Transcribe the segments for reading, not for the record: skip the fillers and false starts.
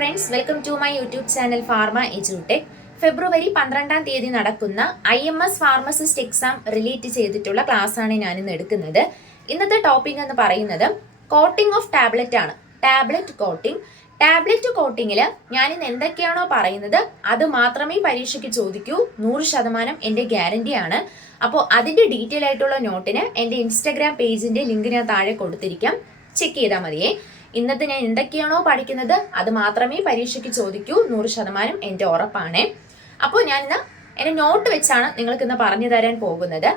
Friends, welcome to my YouTube channel Pharma എജ്യൂടെക്. ഫെബ്രുവരി 12-ാം തീയതി നടക്കുന്ന IMS ഫാർമസിസ്റ്റ് എക്സാം റിലേറ്റ് ചെയ്തിട്ടുള്ള ക്ലാസ് ആണ് ഞാൻ ഇന്ന് എടുക്കുന്നത്. ഇന്നത്തെ ടോപ്പിക് എന്ന് പറയുന്നത് കോട്ടിംഗ് ഓഫ് ടാബ്ലറ്റ് ആണ്. Tablet coating. ടാബ്ലറ്റ് കോട്ടിങ്ങിൽ ഞാൻ ഇന്ന് എന്തൊക്കെയാണോ പറയുന്നത് അത് മാത്രമേ പരീക്ഷയ്ക്ക് ചോദിക്കൂ. 100% എൻ്റെ ഗ്യാരണ്ടി ആണ്. അപ്പോൾ അതിൻ്റെ ഡീറ്റെയിൽ ആയിട്ടുള്ള നോട്ടിന് എൻ്റെ ഇൻസ്റ്റഗ്രാം പേജിൻ്റെ ലിങ്ക് ഞാൻ താഴെ കൊടുത്തിരിക്കാം, ചെക്ക് ചെയ്താൽ മതിയേ. ഇന്നത്തെ ഞാൻ എന്തൊക്കെയാണോ പഠിക്കുന്നത് അത് മാത്രമേ പരീക്ഷയ്ക്ക് ചോദിക്കൂ. 100% എൻ്റെ ഉറപ്പാണ്. അപ്പോൾ ഞാൻ ഇന്ന് എൻ്റെ നോട്ട് വെച്ചാണ് നിങ്ങൾക്ക് ഇന്ന് പറഞ്ഞു തരാൻ പോകുന്നത്.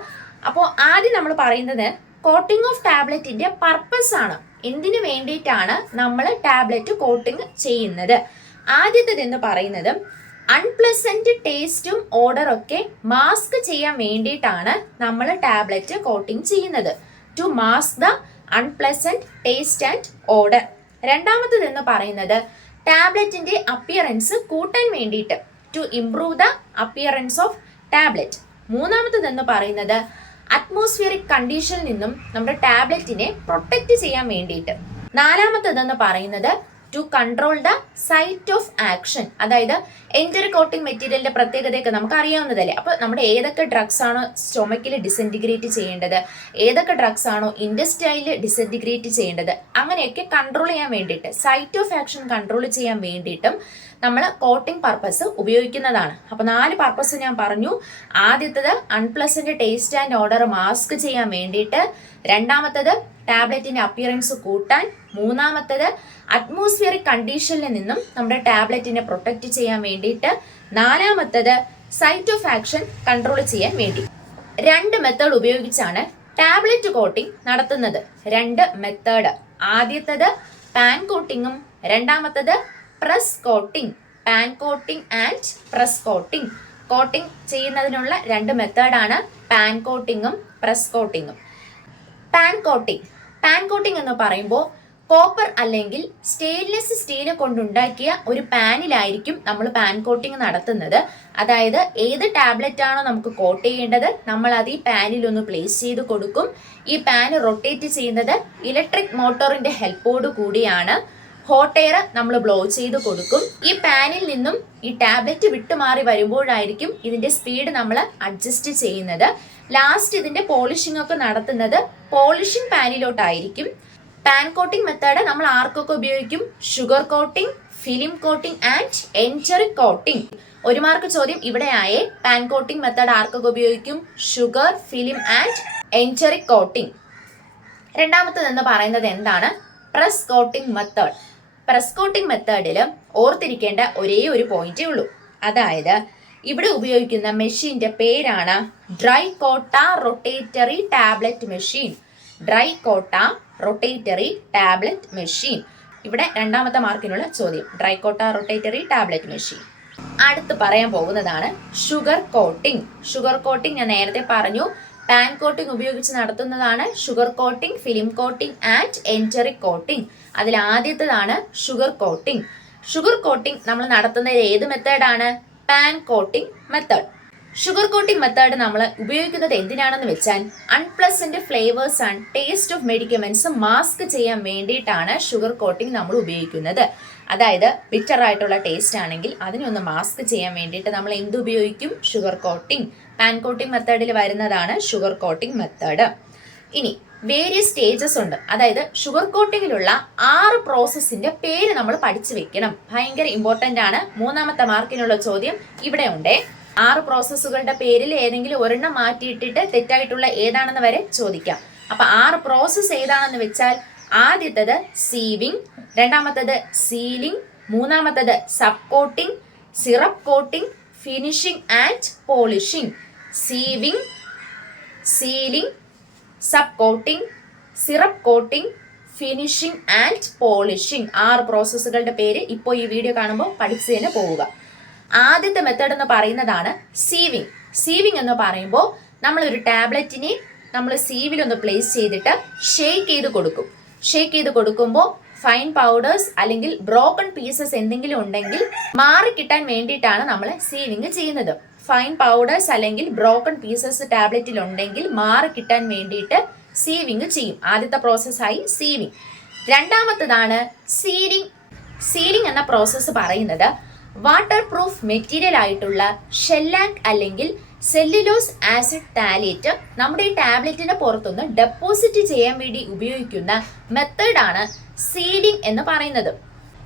അപ്പോൾ ആദ്യം നമ്മൾ പറയുന്നത് കോട്ടിംഗ് ഓഫ് ടാബ്ലറ്റിന്റെ പർപ്പസ് ആണ്. എന്തിനു വേണ്ടിയിട്ടാണ് നമ്മൾ ടാബ്ലറ്റ് കോട്ടിംഗ് ചെയ്യുന്നത്? ആദ്യത്തേത് എന്ന് പറയുന്നത് അൺപ്ലസന്റ് ടേസ്റ്റും ഓർഡറൊക്കെ മാസ്ക് ചെയ്യാൻ വേണ്ടിയിട്ടാണ് നമ്മൾ ടാബ്ലറ്റ് കോട്ടിംഗ് ചെയ്യുന്നത്. To mask the unpleasant taste and odour. രണ്ടാമത്തേത് എന്ന് പറയുന്നത് ടാബ്ലറ്റിന്റെ അപ്പിയറൻസ് കൂട്ടാൻ വേണ്ടിയിട്ട്, to improve the appearance of tablet. മൂന്നാമത്തേത് എന്ന് പറയുന്നത് അറ്റ്മോസ്ഫിയറിക് കണ്ടീഷനിൽ നിന്നും നമ്മുടെ ടാബ്ലറ്റിനെ പ്രൊട്ടക്ട് ചെയ്യാൻ വേണ്ടിയിട്ട്. നാലാമത്തേതെന്ന് പറയുന്നത് to control the site of action. അതായത് എൻറ്ററിക് കോട്ടിംഗ് മെറ്റീരിയലിന്റെ പ്രത്യേകതയൊക്കെ നമുക്ക് അറിയാവുന്നതല്ലേ. അപ്പോൾ നമ്മുടെ ഏതൊക്കെ ഡ്രഗ്സ് ആണോ സ്റ്റൊമക്കിൽ ഡിസെൻറ്റിഗ്രേറ്റ് ചെയ്യേണ്ടത്, ഏതൊക്കെ ഡ്രഗ്സ് ആണോ ഇൻഡസ്റ്റൈനിൽ ഡിസെൻറ്റിഗ്രേറ്റ് ചെയ്യേണ്ടത്, അങ്ങനെയൊക്കെ കൺട്രോൾ ചെയ്യാൻ വേണ്ടിയിട്ട്, സൈറ്റ് ഓഫ് ആക്ഷൻ കൺട്രോൾ ചെയ്യാൻ വേണ്ടിയിട്ടും നമ്മൾ കോട്ടിംഗ് പർപ്പസ് ഉപയോഗിക്കുന്നതാണ്. അപ്പോൾ 4 പർപ്പസ് ഞാൻ പറഞ്ഞു. ആദ്യത്തേത് unpleasant taste and order mask ചെയ്യാൻ വേണ്ടിയിട്ട്, രണ്ടാമത്തേത് ടാബ്ലറ്റിന്റെ അപ്പിയറൻസ് കൂട്ടാൻ, മൂന്നാമത്തേത് അറ്റ്മോസ്ഫിയറിക് കണ്ടീഷനിൽ നിന്നും നമ്മുടെ ടാബ്ലറ്റിനെ പ്രൊട്ടക്ട് ചെയ്യാൻ വേണ്ടിയിട്ട്, നാലാമത്തേത് സൈറ്റ് ഓഫ് ആക്ഷൻ കൺട്രോൾ ചെയ്യാൻ വേണ്ടി. 2 മെത്തേഡ് ഉപയോഗിച്ചാണ് ടാബ്ലറ്റ് കോട്ടിംഗ് നടത്തുന്നത്. 2 മെത്തേഡ്. ആദ്യത്തേത് പാൻ കോട്ടിങ്ങും രണ്ടാമത്തേത് press coating. Pan coating and press coating. Coating ചെയ്യുന്നതിനുള്ള 2 മെത്തേഡാണ് പാൻ കോട്ടിങ്ങും പ്രസ് കോട്ടിങ്ങും. Pan coating. പാൻ കോട്ടിംഗ് എന്ന് പറയുമ്പോൾ കോപ്പർ അല്ലെങ്കിൽ സ്റ്റെയിൻലെസ് സ്റ്റീൽ കൊണ്ടുണ്ടാക്കിയ ഒരു പാനിലായിരിക്കും നമ്മൾ പാൻ കോട്ടിംഗ് നടത്തുന്നത്. അതായത് ഏത് ടാബ്ലറ്റ് ആണോ നമുക്ക് കോട്ട് ചെയ്യേണ്ടത് നമ്മൾ അത് ഈ പാനിൽ ഒന്ന് പ്ലേസ് ചെയ്ത് കൊടുക്കും. ഈ പാൻ റൊട്ടേറ്റ് ചെയ്യുന്നത് ഇലക്ട്രിക് മോട്ടോറിന്റെ ഹെൽപ്പോട് കൂടിയാണ്. ഹോട്ട് എയർ നമ്മൾ ബ്ലോ ചെയ്ത് കൊടുക്കും. ഈ പാനിൽ നിന്നും ഈ ടാബ്ലറ്റ് വിട്ടുമാറി വരുമ്പോഴായിരിക്കും ഇതിന്റെ സ്പീഡ് നമ്മൾ അഡ്ജസ്റ്റ് ചെയ്യുന്നത്. ലാസ്റ്റ് ഇതിന്റെ പോളിഷിംഗ് ഒക്കെ നടത്തുന്നത് പോളിഷിംഗ് പാനിലോട്ടായിരിക്കും. പാൻ കോട്ടിംഗ് മെത്തേഡ് നമ്മൾ ആർക്കൊക്കെ ഉപയോഗിക്കും? Sugar coating, film coating and enteric coating. 1 mark ചോദ്യം ഇവിടെ ആയേ. പാൻ കോട്ടിംഗ് മെത്തേഡ് ആർക്കൊക്കെ ഉപയോഗിക്കും? Sugar, film and enteric coating. രണ്ടാമത്തേത് എന്ന് പറയുന്നത് എന്താണ്? Press coating method. Press coating മെത്തേഡിൽ ഓർത്തിരിക്കേണ്ട ഒരേ ഒരു പോയിന്റേ ഉള്ളൂ. അതായത് ഇവിടെ ഉപയോഗിക്കുന്ന മെഷീന്റെ പേരാണ് ഡ്രൈ കോട്ട റൊട്ടേറ്ററി ടാബ്ലറ്റ് മെഷീൻ. ഡ്രൈ കോട്ട റൊട്ടേറ്ററി ടാബ്ലറ്റ് മെഷീൻ. ഇവിടെ 2ാമത്തെ മാർക്കിനുള്ള ചോദ്യം, ഡ്രൈ കോട്ട റൊട്ടേറ്ററി ടാബ്ലറ്റ് മെഷീൻ. അടുത്ത് പറയാൻ പോകുന്നതാണ് ഷുഗർ കോട്ടിംഗ്. ഷുഗർ കോട്ടിംഗ് ഞാൻ നേരത്തെ പറഞ്ഞു, പാൻ കോട്ടിംഗ് ഉപയോഗിച്ച് നടത്തുന്നതാണ് sugar coating, film coating and enteric coating. അതിൽ ആദ്യത്തേതാണ് ഷുഗർ കോട്ടിംഗ്. ഷുഗർ കോട്ടിംഗ് നമ്മൾ നടത്തുന്നത് ഏത് മെത്തേഡാണ്? Pan coating method. Sugar coating method നമ്മൾ ഉപയോഗിക്കുന്നത് എന്തിനാണെന്ന് വെച്ചാൽ unpleasant flavours and taste of medicaments mask ചെയ്യാൻ വേണ്ടിയിട്ടാണ് ഷുഗർ കോട്ടിംഗ് നമ്മൾ ഉപയോഗിക്കുന്നത്. അതായത് ബിറ്റർ ആയിട്ടുള്ള ടേസ്റ്റ് ആണെങ്കിൽ അതിനൊന്ന് മാസ്ക് ചെയ്യാൻ വേണ്ടിയിട്ട് നമ്മൾ എന്ത് ഉപയോഗിക്കും? Sugar coating. പാൻ കോട്ടിംഗ് മെത്തേഡിൽ വരുന്നതാണ് ഷുഗർ കോട്ടിംഗ് മെത്തേഡ്. ഇനി വേരിയസ് സ്റ്റേജസ് ഉണ്ട്. അതായത് ഷുഗർ കോട്ടിങ്ങിലുള്ള 6 പ്രോസസ്സിന്റെ പേര് നമ്മൾ പഠിച്ചു വെക്കണം. ഭയങ്കര ഇമ്പോർട്ടന്റ് ആണ്. 3ാമത്തെ മാർക്കിനുള്ള ചോദ്യം ഇവിടെ ഉണ്ടേ. 6 പ്രോസസ്സുകളുടെ പേരിൽ ഏതെങ്കിലും ഒരെണ്ണം മാറ്റിയിട്ടിട്ട് തെറ്റായിട്ടുള്ള ഏതാണെന്ന് വരെ ചോദിക്കാം. അപ്പൊ 6 പ്രോസസ്സ് ഏതാണെന്ന് വെച്ചാൽ ആദ്യത്തേത് സീവിങ്, രണ്ടാമത്തേത് സീലിംഗ്, മൂന്നാമത്തേത് sub coating, syrup coating, finishing and polishing. Sieving, sealing, sub coating, syrup coating, finishing and polishing. 6 പ്രോസസ്സുകളുടെ പേര് ഇപ്പോൾ ഈ വീഡിയോ കാണുമ്പോൾ പഠിച്ചു തന്നെ പോവുക. ആദ്യത്തെ മെത്തേഡ് എന്ന് പറയുന്നതാണ് സീവിങ്. സീവിങ് എന്ന് പറയുമ്പോൾ നമ്മൾ ഒരു ടാബ്ലറ്റിനെ നമ്മൾ സീവിലൊന്ന് പ്ലേസ് ചെയ്തിട്ട് ഷേക്ക് ചെയ്ത് കൊടുക്കും. ഷേക്ക് ചെയ്ത് കൊടുക്കുമ്പോൾ ഫൈൻ പൗഡേഴ്സ് അല്ലെങ്കിൽ ബ്രോക്കൺ പീസസ് എന്തെങ്കിലും ഉണ്ടെങ്കിൽ മാറിക്കിട്ടാൻ വേണ്ടിയിട്ടാണ് നമ്മൾ സീവിങ് ചെയ്യുന്നത്. ഫൈൻ പൗഡേഴ്സ് അല്ലെങ്കിൽ ബ്രോക്കൺ പീസസ് ടാബ്ലറ്റിൽ ഉണ്ടെങ്കിൽ മാറിക്കിട്ടാൻ വേണ്ടിയിട്ട് സീവിങ് ചെയ്യും. ആദ്യത്തെ പ്രോസസ്സായി സീവിങ്. രണ്ടാമത്തതാണ് സീലിംഗ്. സീലിംഗ് എന്ന പ്രോസസ്സ് പറയുന്നത് വാട്ടർ പ്രൂഫ് മെറ്റീരിയൽ ആയിട്ടുള്ള ഷെല്ലാക് അല്ലെങ്കിൽ സെല്ലുലോസ് ആസിഡ് താലേറ്റ് നമ്മുടെ ഈ ടാബ്ലറ്റിന്റെ പുറത്തുനിന്ന് ഡെപ്പോസിറ്റ് ചെയ്യാൻ വേണ്ടി ഉപയോഗിക്കുന്ന മെത്തേഡാണ് സീലിംഗ് എന്ന് പറയുന്നത്.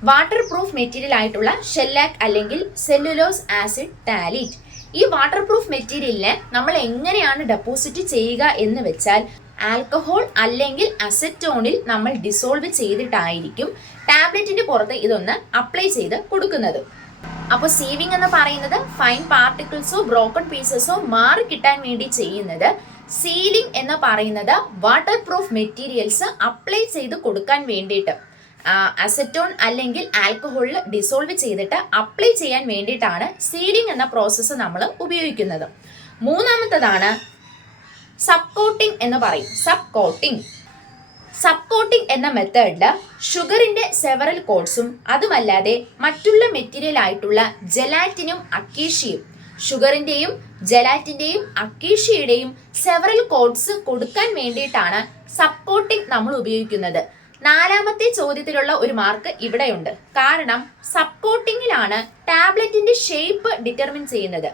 വാട്ടർ പ്രൂഫ് മെറ്റീരിയൽ ആയിട്ടുള്ള ഷെല്ലാക് അല്ലെങ്കിൽ സെല്ലുലോസ് ആസിഡ് താലേറ്റ്, ഈ വാട്ടർ പ്രൂഫ് മെറ്റീരിയലിനെ നമ്മൾ എങ്ങനെയാണ് ഡെപ്പോസിറ്റ് ചെയ്യുക എന്ന് വെച്ചാൽ ആൽക്കഹോൾ അല്ലെങ്കിൽ അസറ്റോണിൽ നമ്മൾ ഡിസോൾവ് ചെയ്തിട്ടായിരിക്കും ടാബ്ലറ്റിന്റെ പുറത്ത് ഇതൊന്ന് അപ്ലൈ ചെയ്ത് കൊടുക്കുന്നത്. അപ്പോൾ സീവിങ് എന്ന് പറയുന്നത് ഫൈൻ പാർട്ടിക്കിൾസോ ബ്രോക്കൺ പീസസോ മാറി കിട്ടാൻ വേണ്ടി ചെയ്യുന്നത്. സീലിംഗ് എന്ന് പറയുന്നത് വാട്ടർ പ്രൂഫ് മെറ്റീരിയൽസ് അപ്ലൈ ചെയ്ത് കൊടുക്കാൻ വേണ്ടിയിട്ട് അസറ്റോൺ അല്ലെങ്കിൽ ആൽക്കഹോളിൽ ഡിസോൾവ് ചെയ്തിട്ട് അപ്ലൈ ചെയ്യാൻ വേണ്ടിയിട്ടാണ് സീലിംഗ് എന്ന പ്രോസസ്സ് നമ്മൾ ഉപയോഗിക്കുന്നത്. മൂന്നാമത്തതാണ് സബ് കോട്ടിംഗ് എന്ന് പറയും. സബ് കോട്ടിംഗ് എന്ന മെത്തേഡില് ഷുഗറിന്റെ സെവറൽ കോട്ട്സും അതുമല്ലാതെ മറ്റുള്ള മെറ്റീരിയൽ ആയിട്ടുള്ള ജലാറ്റിനും അക്കീഷ്യയും, ഷുഗറിന്റെയും ജലാറ്റിന്റെയും അക്കീഷ്യയുടെയും സെവറൽ കോട്ട്സ് കൊടുക്കാൻ വേണ്ടിയിട്ടാണ് സബ് കോട്ടിംഗ് നമ്മൾ ഉപയോഗിക്കുന്നത്. നാലാമത്തെ ചോദ്യത്തിലുള്ള ഒരു മാർക്ക് ഇവിടെയുണ്ട്. കാരണം സബ് കോട്ടിങ്ങിലാണ് ടാബ്ലറ്റിന്റെ ഷേപ്പ് ഡിറ്റർമിൻ ചെയ്യുന്നത്.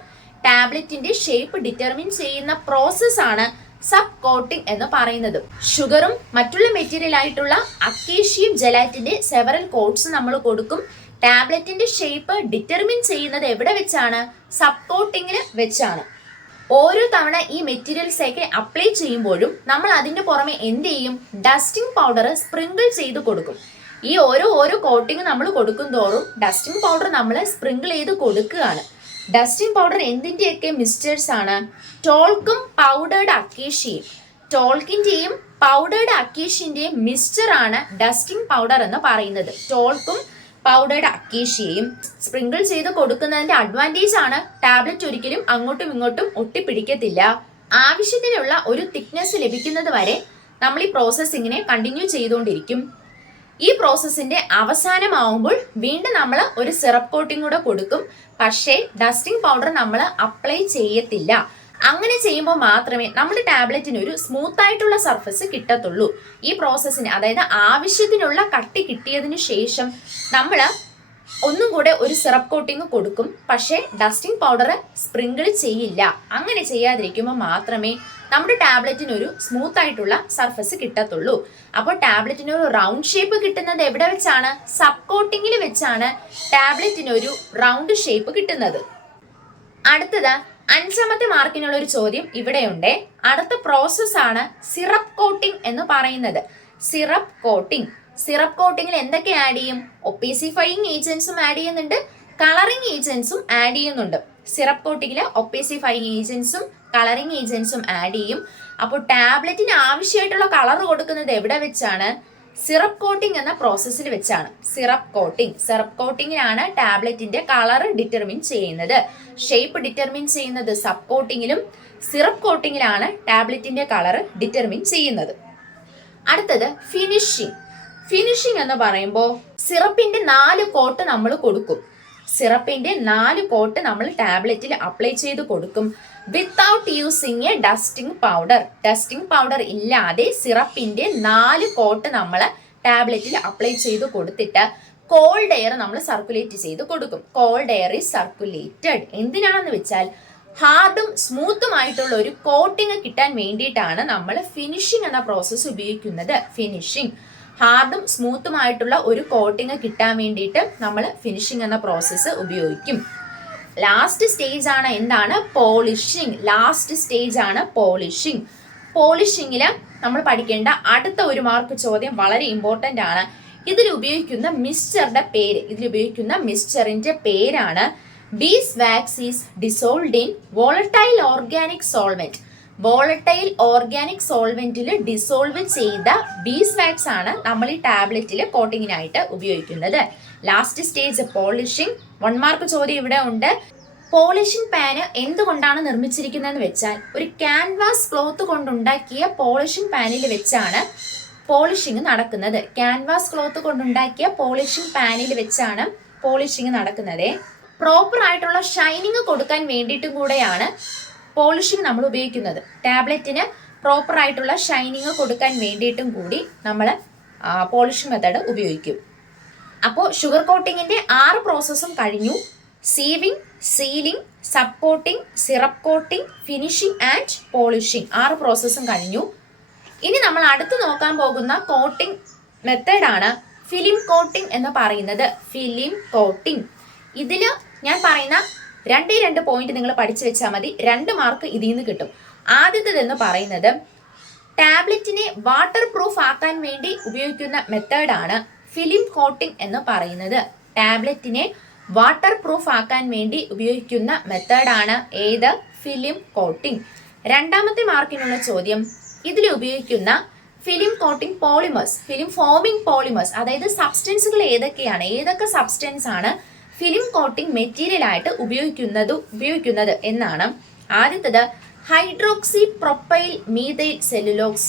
ടാബ്ലറ്റിന്റെ ഷേപ്പ് ഡിറ്റർമിൻ ചെയ്യുന്ന പ്രോസസ്സാണ് സബ് കോട്ടിംഗ് എന്ന് പറയുന്നത്. ഷുഗറും മറ്റുള്ള മെറ്റീരിയൽ ആയിട്ടുള്ള അക്കേഷ്യയും ജലാറ്റിന്റെ സെവറൽ കോട്ട്സ് നമ്മൾ കൊടുക്കും. ടാബ്ലറ്റിന്റെ ഷേപ്പ് ഡിറ്റർമിൻ ചെയ്യുന്നത് എവിടെ വെച്ചാണ്? സബ് കോട്ടിങ്ങിൽ വെച്ചാണ്. ഓരോ തവണ ഈ മെറ്റീരിയൽസ് ഒക്കെ അപ്ലൈ ചെയ്യുമ്പോഴും നമ്മൾ അതിന്റെ പുറമെ എന്ത് ചെയ്യും? ഡസ്റ്റിംഗ് പൗഡർ സ്പ്രിങ്കിൾ ചെയ്ത് കൊടുക്കും. ഈ ഓരോ കോട്ടിങ് നമ്മൾ കൊടുക്കും തോറും ഡസ്റ്റിംഗ് പൗഡർ നമ്മൾ സ്പ്രിങ്കിൾ ചെയ്ത് കൊടുക്കുകയാണ്. ഡസ്റ്റിംഗ് പൗഡർ എന്തിന്റെയൊക്കെ മിക്സ്ചേഴ്സ് ആണ്? ടോൾക്കും പൗഡേർഡ് അക്കേഷ്യയും. ടോൾക്കിന്റെയും പൗഡേർഡ് അക്കേഷ്യന്റെയും മിക്സ്ചർ ആണ് ഡസ്റ്റിംഗ് പൗഡർ എന്ന് പറയുന്നത്. ടോൾക്കും പൗഡേർഡ് അക്കേഷ്യയും സ്പ്രിങ്കിൾ ചെയ്ത് കൊടുക്കുന്നതിന്റെ അഡ്വാൻറ്റേജ് ആണ് ടാബ്ലറ്റ് ഒരിക്കലും അങ്ങോട്ടും ഇങ്ങോട്ടും ഒട്ടിപ്പിടിക്കത്തില്ല. ആവശ്യത്തിനുള്ള ഒരു തിക്നെസ് ലഭിക്കുന്നത് വരെ നമ്മൾ ഈ പ്രോസസ് ഇങ്ങനെ കണ്ടിന്യൂ ചെയ്തുകൊണ്ടിരിക്കും. ഈ പ്രോസസ്സിന്റെ അവസാനമാവുമ്പോൾ വീണ്ടും നമ്മൾ ഒരു സിറപ്പ് കോട്ടിംഗ് കൂടെ കൊടുക്കും. പക്ഷേ ഡസ്റ്റിംഗ് പൗഡർ നമ്മൾ അപ്ലൈ ചെയ്യത്തില്ല. അങ്ങനെ ചെയ്യുമ്പോൾ മാത്രമേ നമ്മുടെ ടാബ്ലറ്റിന് ഒരു സ്മൂത്ത് ആയിട്ടുള്ള സർഫസ് കിട്ടത്തുള്ളൂ. ഈ പ്രോസസ്സിന്, അതായത് ആവശ്യത്തിനുള്ള കട്ടി കിട്ടിയതിനു ശേഷം നമ്മൾ ഒന്നും കൂടെ ഒരു സിറപ്പ് കോട്ടിംഗ് കൊടുക്കും. പക്ഷേ ഡസ്റ്റിംഗ് പൗഡർ സ്പ്രിങ്കിൾ ചെയ്യില്ല. അങ്ങനെ ചെയ്യാതിരിക്കുമ്പോൾ മാത്രമേ നമ്മുടെ ടാബ്ലറ്റിന് ഒരു സ്മൂത്ത് ആയിട്ടുള്ള സർഫസ് കിട്ടത്തുള്ളൂ. അപ്പോൾ ടാബ്ലറ്റിന് ഒരു റൗണ്ട് ഷേപ്പ് കിട്ടുന്നത് എവിടെ വെച്ചാണ്? സബ് കോട്ടിങ്ങിൽ വെച്ചാണ് ടാബ്ലറ്റിന് ഒരു റൗണ്ട് ഷേപ്പ് കിട്ടുന്നത്. അടുത്തത് 5ാമത്തെ മാർക്കിനുള്ള ഒരു ചോദ്യം ഇവിടെയുണ്ട്. അടുത്ത പ്രോസസ്സാണ് സിറപ്പ് കോട്ടിംഗ് എന്ന് പറയുന്നത്. സിറപ്പ് കോട്ടിങ്ങിൽ എന്തൊക്കെ ആഡ് ചെയ്യും? ഒപ്പേസിഫയിങ് ഏജൻസും ആഡ് ചെയ്യുന്നുണ്ട്, കളറിംഗ് ഏജൻസും ആഡ് ചെയ്യുന്നുണ്ട്. സിറപ്പ് കോട്ടിങ്ങിൽ ഒപ്പേസിഫയിങ് ഏജൻസും കളറിംഗ് ഏജൻസും ആഡ് ചെയ്യും. അപ്പോൾ ടാബ്ലറ്റിന് ആവശ്യമായിട്ടുള്ള കളർ കൊടുക്കുന്നത് എവിടെ വെച്ചാണ്? സിറപ്പ് കോട്ടിംഗ് എന്ന പ്രോസസ്സിൽ വെച്ചാണ്. സിറപ്പ് കോട്ടിങ്ങിലാണ് ടാബ്ലറ്റിന്റെ കളർ ഡിറ്റർമിൻ ചെയ്യുന്നത്. ഷേപ്പ് ഡിറ്റർമിൻ ചെയ്യുന്നത് സബ് കോട്ടിങ്ങിലും സിറപ്പ് കോട്ടിങ്ങിലാണ് ടാബ്ലറ്റിന്റെ കളർ ഡിറ്റർമിൻ ചെയ്യുന്നത്. അടുത്തത് ഫിനിഷിംഗ് എന്ന് പറയുമ്പോൾ സിറപ്പിന്റെ 4 കോട്ട് നമ്മൾ കൊടുക്കും. സിറപ്പിന്റെ 4 കോട്ട് നമ്മൾ ടാബ്ലറ്റിൽ അപ്ലൈ ചെയ്ത് കൊടുക്കും. Without using A dusting powder ഇല്ലാതെ സിറപ്പിന്റെ 4 കോട്ട് നമ്മൾ ടാബ്ലറ്റിൽ അപ്ലൈ ചെയ്ത് കൊടുത്തിട്ട് കോൾഡ് എയർ നമ്മൾ സർക്കുലേറ്റ് ചെയ്ത് കൊടുക്കും. കോൾഡ് എയർ ഈസ് സർക്കുലേറ്റഡ് എന്തിനാണെന്ന് വെച്ചാൽ ഹാർഡും സ്മൂത്തും ആയിട്ടുള്ള ഒരു കോട്ടിങ് കിട്ടാൻ വേണ്ടിയിട്ടാണ് നമ്മൾ ഫിനിഷിംഗ് എന്ന പ്രോസസ്സ് ഉപയോഗിക്കുന്നത്. ഹാർഡും സ്മൂത്തും ആയിട്ടുള്ള ഒരു കോട്ടിങ് കിട്ടാൻ വേണ്ടിയിട്ട് നമ്മൾ ഫിനിഷിംഗ് എന്ന പ്രോസസ്സ് ഉപയോഗിക്കും. ലാസ്റ്റ് സ്റ്റേജ് ആണ് എന്താണ്? പോളിഷിംഗിൽ നമ്മൾ പഠിക്കേണ്ട അടുത്ത ഒരു മാർക്ക് ചോദ്യം വളരെ ഇമ്പോർട്ടൻ്റ് ആണ്. ഇതിൽ ഉപയോഗിക്കുന്ന മിക്സ്ചറിന്റെ പേരാണ് beeswax is dissolved in volatile organic solvent. Volatile organic സോൾവെന്റിൽ ഡിസോൾവ് ചെയ്ത ബീസ്വാക്സ് ആണ് നമ്മൾ ഈ ടാബ്ലറ്റിൽ കോട്ടിങ്ങിനായിട്ട് ഉപയോഗിക്കുന്നത്. Last stage polishing. 1 മാർക്ക് ചോദ്യം ഇവിടെ ഉണ്ട്. പോളിഷിംഗ് പാന് എന്തുകൊണ്ടാണ് നിർമ്മിച്ചിരിക്കുന്നതെന്ന് വെച്ചാൽ ഒരു ക്യാൻവാസ് ക്ലോത്ത് കൊണ്ടുണ്ടാക്കിയ പോളിഷിംഗ് പാനിൽ വെച്ചാണ് പോളിഷിംഗ് നടക്കുന്നത്. ക്യാൻവാസ് ക്ലോത്ത് കൊണ്ടുണ്ടാക്കിയ പോളിഷിംഗ് പാനിൽ വെച്ചാണ് പോളിഷിംഗ് നടക്കുന്നത്. പ്രോപ്പർ ആയിട്ടുള്ള ഷൈനിങ് കൊടുക്കാൻ വേണ്ടിയിട്ടും കൂടെയാണ് പോളിഷിംഗ് നമ്മൾ ഉപയോഗിക്കുന്നത്. ടാബ്ലറ്റിന് പ്രോപ്പർ ആയിട്ടുള്ള ഷൈനിങ് കൊടുക്കാൻ വേണ്ടിയിട്ടും കൂടി നമ്മൾ പോളിഷിംഗ് മെത്തേഡ് ഉപയോഗിക്കും. അപ്പോൾ ഷുഗർ കോട്ടിങ്ങിന്റെ 6 പ്രോസസ്സും കഴിഞ്ഞു. Sieving, sealing, sub coating, syrup coating, finishing and polishing 6 പ്രോസസ്സും കഴിഞ്ഞു. ഇനി നമ്മൾ അടുത്ത് നോക്കാൻ പോകുന്ന കോട്ടിംഗ് മെത്തേഡാണ് ഫിലിം കോട്ടിംഗ് എന്ന് പറയുന്നത്. ഫിലിം കോട്ടിംഗ്, ഇതിൽ ഞാൻ പറയുന്ന 2 പോയിന്റ് നിങ്ങൾ പഠിച്ചു വെച്ചാൽ മതി. 2 മാർക്ക് ഇതിൽ നിന്ന് കിട്ടും. ആദ്യത്തേതെന്ന് പറയുന്നത് ടാബ്ലറ്റിനെ വാട്ടർ പ്രൂഫ് ആക്കാൻ വേണ്ടി ഉപയോഗിക്കുന്ന മെത്തേഡാണ് ഫിലിം കോട്ടിംഗ് എന്ന് പറയുന്നത്. ടാബ്ലറ്റിനെ വാട്ടർ പ്രൂഫ് ആക്കാൻ വേണ്ടി ഉപയോഗിക്കുന്ന മെത്തേഡാണ് ഏത്? Film coating. 2ാമത്തെ മാർക്കിനുള്ള ചോദ്യം, ഇതിൽ ഉപയോഗിക്കുന്ന film coating polymers, film forming polymers, അതായത് സബ്സ്റ്റൻസുകൾ ഏതൊക്കെയാണ്, ഏതൊക്കെ സബ്സ്റ്റൻസ് ആണ് ഫിലിം കോട്ടിംഗ് മെറ്റീരിയൽ ആയിട്ട് ഉപയോഗിക്കുന്നത് എന്നാണ്. ആദ്യത്തേത് hydroxy propyl methyl cellulose,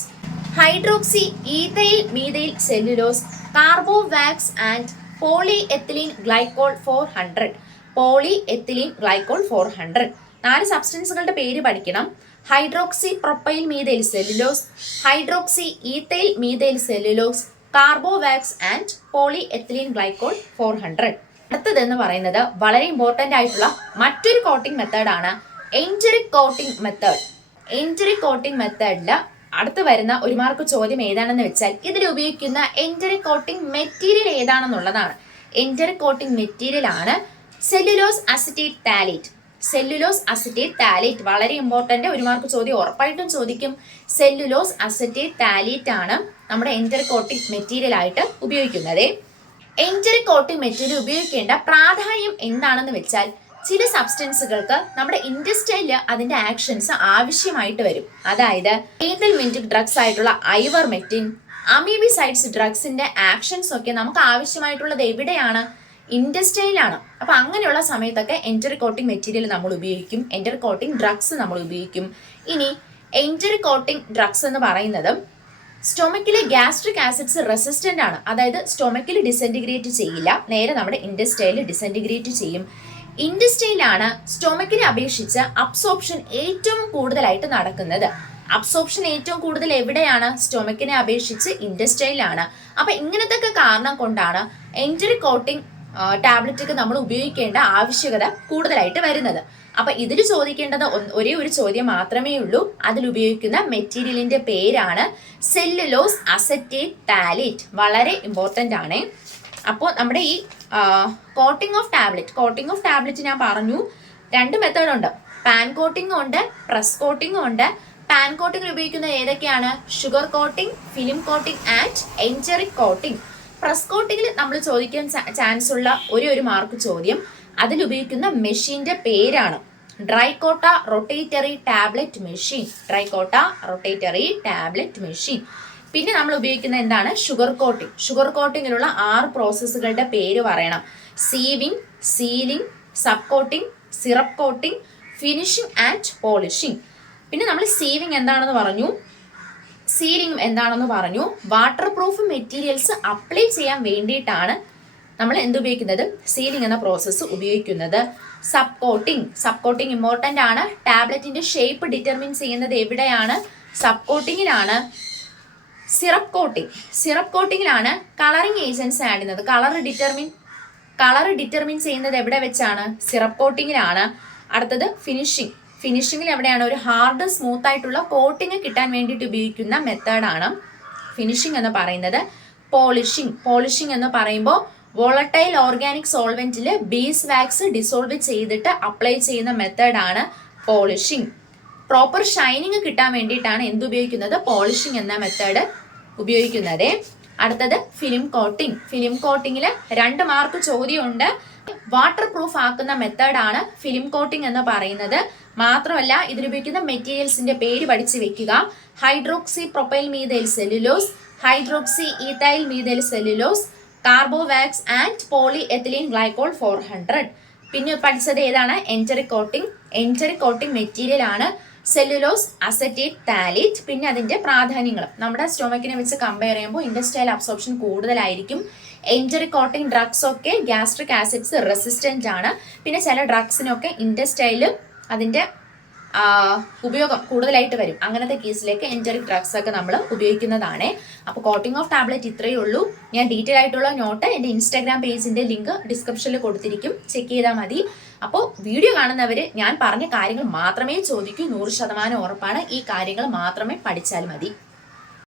hydroxy ethyl methyl cellulose, carbowax and poly ethylene glycol 400, poly ethylene glycol 400. 4 സബ്സ്റ്റൻസുകളുടെ പേര് പഠിക്കണം. Hydroxy propyl methyl cellulose, hydroxy ethyl methyl cellulose, carbowax and poly ethylene glycol 400. അടുത്തതെന്ന് പറയുന്നത് വളരെ ഇമ്പോർട്ടൻ്റ് ആയിട്ടുള്ള മറ്റൊരു കോട്ടിംഗ് മെത്തേഡാണ് enteric coating method. Enteric coating മെത്തേഡിൽ അടുത്ത് വരുന്ന 1 മാർക്ക് ചോദ്യം ഏതാണെന്ന് വെച്ചാൽ ഇതിൽ ഉപയോഗിക്കുന്ന എൻജറിക് കോട്ടിംഗ് മെറ്റീരിയൽ ഏതാണെന്നുള്ളതാണ്. എൻജറിക് കോട്ടിംഗ് മെറ്റീരിയൽ ആണ് cellulose acetate phthalate. Cellulose acetate phthalate വളരെ ഇമ്പോർട്ടൻ്റ്, 1 മാർക്ക് ചോദ്യം ഉറപ്പായിട്ടും ചോദിക്കും. സെല്ലുലോസ് അസിറ്റേറ്റ് താലേറ്റ് ആണ് നമ്മുടെ എൻജറിക് കോട്ടിംഗ് മെറ്റീരിയൽ ആയിട്ട് ഉപയോഗിക്കുന്നത്. എൻജറിക് കോട്ടിംഗ് മെറ്റീരിയൽ ഉപയോഗിക്കേണ്ട പ്രാധാന്യം എന്താണെന്ന് വെച്ചാൽ ചില സബ്സ്റ്റൻസുകൾക്ക് നമ്മുടെ ഇൻഡസ്ട്രിയിൽ അതിന്റെ ആക്ഷൻസ് ആവശ്യമായിട്ട് വരും. അതായത് ഏതൽമെന്റിക് ഡ്രഗ്സ് ആയിട്ടുള്ള ഐവർമെക്റ്റിൻ, അമീബിസൈഡ്സ് ഡ്രഗ്സിന്റെ ആക്ഷൻസ് ഒക്കെ നമുക്ക് ആവശ്യമായിട്ടുള്ളത് എവിടെയാണ്? ഇൻഡസ്ട്രിയിലാണ്. അപ്പൊ അങ്ങനെയുള്ള സമയത്തൊക്കെ എൻജറിക് കോട്ടിംഗ് മെറ്റീരിയൽ നമ്മൾ ഉപയോഗിക്കും, എൻജറിക് കോട്ടിംഗ് ഡ്രഗ്സ് നമ്മൾ ഉപയോഗിക്കും. ഇനി എൻജറിക് കോട്ടിംഗ് ഡ്രഗ്സ് എന്ന് പറയുന്നത് സ്റ്റൊമക്കിലെ ഗ്യാസ്ട്രിക് ആസിഡ്സ് റെസിസ്റ്റന്റ് ആണ്. അതായത് സ്റ്റൊമക്കിൽ ഡിസെൻറ്റിഗ്രേറ്റ് ചെയ്യില്ല, നേരെ നമ്മുടെ ഇൻഡസ്ട്രിയിൽ ഡിസെൻറ്റിഗ്രേറ്റ് ചെയ്യും. ഇൻഡസ്ട്രിയിലാണ് സ്റ്റൊമക്കിനെ അപേക്ഷിച്ച് അബ്സോർപ്ഷൻ ഏറ്റവും കൂടുതലായിട്ട് നടക്കുന്നത്. അബ്സോർപ്ഷൻ ഏറ്റവും കൂടുതൽ എവിടെയാണ്? സ്റ്റൊമക്കിനെ അപേക്ഷിച്ച് ഇൻഡസ്ട്രിയിലാണ്. അപ്പൊ ഇങ്ങനത്തെ കാരണം കൊണ്ടാണ് എൻജറിക് കോട്ടിംഗ് ടാബ്ലറ്റ് നമ്മൾ ഉപയോഗിക്കേണ്ട ആവശ്യകത കൂടുതലായിട്ട് വരുന്നത്. അപ്പൊ ഇതിൽ ചോദിക്കേണ്ടത് ഒരേ ഒരു ചോദ്യം മാത്രമേ ഉള്ളൂ. അതിൽ ഉപയോഗിക്കുന്ന മെറ്റീരിയലിന്റെ പേരാണ് സെല്ലുലോസ് അസറ്റേറ്റ് താലേറ്റ്. വളരെ ഇമ്പോർട്ടൻ്റ് ആണ്. അപ്പോൾ നമ്മുടെ ഈ കോട്ടിംഗ് ഓഫ് ടാബ്ലറ്റ് ഞാൻ പറഞ്ഞു 2 മെത്തേഡ് ഉണ്ട്. പാൻ കോട്ടിംഗ് ഉണ്ട്, പ്രസ് കോട്ടിംഗ് ഉണ്ട്. പാൻ കോട്ടിംഗ് ഉപയോഗിക്കുന്നത് ഏതൊക്കെയാണ്? Sugar coating, film coating and enteric coating. Press കോട്ടിംഗിൽ നമ്മൾ ചോദിക്കാൻ ചാൻസ് ഉള്ള ഒരു മാർക്ക് ചോദ്യം, അതിൽ ഉപയോഗിക്കുന്ന മെഷീന്റെ പേരാണ് Drycota rotatory tablet machine. Drycota rotatory tablet machine. പിന്നെ നമ്മൾ ഉപയോഗിക്കുന്ന എന്താണ്? Sugar coating. ഷുഗർ കോട്ടിങ്ങിലുള്ള 6 പ്രോസസ്സുകളുടെ പേര് പറയണം. Sieving, sealing, sub coating, syrup coating, finishing and polishing. പിന്നെ നമ്മൾ സീവിങ് എന്താണെന്ന് പറഞ്ഞു, സീലിംഗ് എന്താണെന്ന് പറഞ്ഞു. വാട്ടർ പ്രൂഫ് മെറ്റീരിയൽസ് അപ്ലൈ ചെയ്യാൻ വേണ്ടിയിട്ടാണ് നമ്മൾ എന്തുപയോഗിക്കുന്നത്? സീലിംഗ് എന്ന പ്രോസസ്സ് ഉപയോഗിക്കുന്നത്. സബ് കോട്ടിംഗ് ഇമ്പോർട്ടൻ്റ് ആണ്. ടാബ്ലറ്റിന്റെ ഷേപ്പ് ഡിറ്റർമിൻ ചെയ്യുന്നത് എവിടെയാണ്? സബ് കോട്ടിങ്ങിലാണ്. സിറപ്പ് കോട്ടിങ്ങിലാണ് കളറിംഗ് ഏജൻസ് ആഡ് ചെയ്യുന്നത്. കളർ ഡിറ്റർമിൻ ചെയ്യുന്നത് എവിടെ വെച്ചാണ്? സിറപ്പ് കോട്ടിങ്ങിലാണ്. അടുത്തത് ഫിനിഷിംഗിൽ എവിടെയാണ്? ഒരു ഹാർഡ് സ്മൂത്ത് ആയിട്ടുള്ള കോട്ടിങ് കിട്ടാൻ വേണ്ടിയിട്ട് ഉപയോഗിക്കുന്ന മെത്തേഡാണ് ഫിനിഷിംഗ് എന്ന് പറയുന്നത്. പോളിഷിംഗ് എന്ന് പറയുമ്പോൾ വോളട്ടൈൽ ഓർഗാനിക് സോൾവെന്റിൽ ബീസ് വാക്സ് ഡിസോൾവ് ചെയ്തിട്ട് അപ്ലൈ ചെയ്യുന്ന മെത്തേഡാണ് പോളിഷിംഗ്. പ്രോപ്പർ ഷൈനിങ് കിട്ടാൻ വേണ്ടിയിട്ടാണ് എന്തുപയോഗിക്കുന്നത്? പോളിഷിംഗ് എന്ന മെത്തേഡ് ഉപയോഗിക്കുന്നത്. അടുത്തത് ഫിലിം കോട്ടിങ്ങിൽ 2 മാർക്ക് ചോദ്യമുണ്ട്. വാട്ടർ പ്രൂഫ് ആക്കുന്ന മെത്തേഡാണ് ഫിലിം കോട്ടിംഗ് എന്ന് പറയുന്നത്. മാത്രമല്ല ഇതിലുപയോഗിക്കുന്ന മെറ്റീരിയൽസിന്റെ പേര് പഠിച്ചു വെക്കുക. Hydroxy propyl methyl cellulose, hydroxy ethyl methyl cellulose, carbowax and poly ethylene glycol 400. പിന്നെ പഠിച്ചത് ഏതാണ്? എൻജറിക് കോട്ടിംഗ് മെറ്റീരിയൽ ആണ് സെല്ലുലോസ് അസറ്റേറ്റ് താലേറ്റ്. പിന്നെ അതിന്റെ പ്രാധാന്യങ്ങൾ നമ്മുടെ സ്റ്റൊമക്കിനെ വെച്ച് കമ്പയർ ചെയ്യുമ്പോൾ ഇൻഡസ്ട്രിയൽ അബ്സോർപ്ഷൻ കൂടുതലായിരിക്കും. എൻജറിക് കോട്ടിംഗ് ഡ്രഗ്സ് ഒക്കെ ഗ്യാസ്ട്രിക് ആസിഡ്സ് റെസിസ്റ്റന്റ് ആണ്. പിന്നെ ചില ഡ്രഗ്സിനൊക്കെ ഇൻഡസ്ട്രിയിൽ അതിന്റെ ഉപയോഗം കൂടുതലായിട്ട് വരും. അങ്ങനത്തെ കേസിലേക്ക് എൻറ്ററിക് ഡ്രഗ്സ് ഒക്കെ നമ്മൾ ഉപയോഗിക്കുന്നതാണ്. അപ്പോൾ കോട്ടിംഗ് ഓഫ് ടാബ്ലറ്റ് ഇത്രയേ ഉള്ളൂ. ഞാൻ ഡീറ്റെയിൽ ആയിട്ടുള്ള നോട്ട് എൻ്റെ ഇൻസ്റ്റാഗ്രാം പേജിൻ്റെ ലിങ്ക് ഡിസ്ക്രിപ്ഷനിൽ കൊടുത്തിരിക്കും, ചെക്ക് ചെയ്താൽ മതി. അപ്പോൾ വീഡിയോ കാണുന്നവർ ഞാൻ പറഞ്ഞ കാര്യങ്ങൾ മാത്രമേ ചോദിക്കൂ, 100% ഉറപ്പാണ്. ഈ കാര്യങ്ങൾ മാത്രമേ പഠിച്ചാൽ മതി.